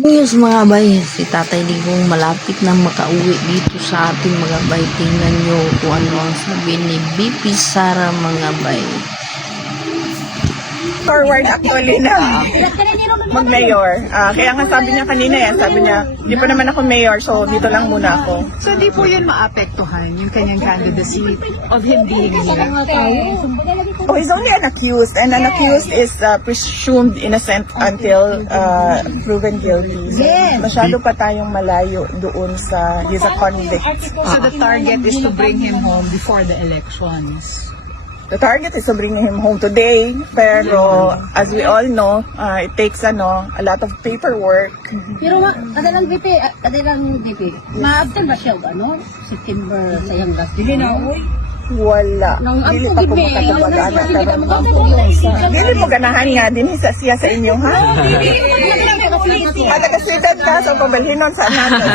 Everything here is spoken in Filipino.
News mga bay, si Tatay Digong malapit na makauwi dito sa atin mga bay. Tingnan nyo kung ano ang sabi ni BP Sara mga bay. Forward actually na mag-mayor. Kaya nga sabi niya kanina yan, sabi niya, hindi pa naman ako mayor, so dito lang muna ako. So di po yun maapektuhan yung kanyang candidacy of him being here. Oh, he's only an accused, and an accused is presumed innocent until proven guilty. So, masyado pa tayong malayo doon sa he's a convict. So the target is to bring him home before the elections. The target is to bring him home today, pero as we all know, it takes a lot of paperwork. Pero kadalang BP, ma-absent ba siya September sayang gas? Hindi na, Wala. Dili pa ko makatubagana. Dili mo ganahan nga din siya sa inyo, ha? Matagaswidad ka, so pabalhinon sa natin.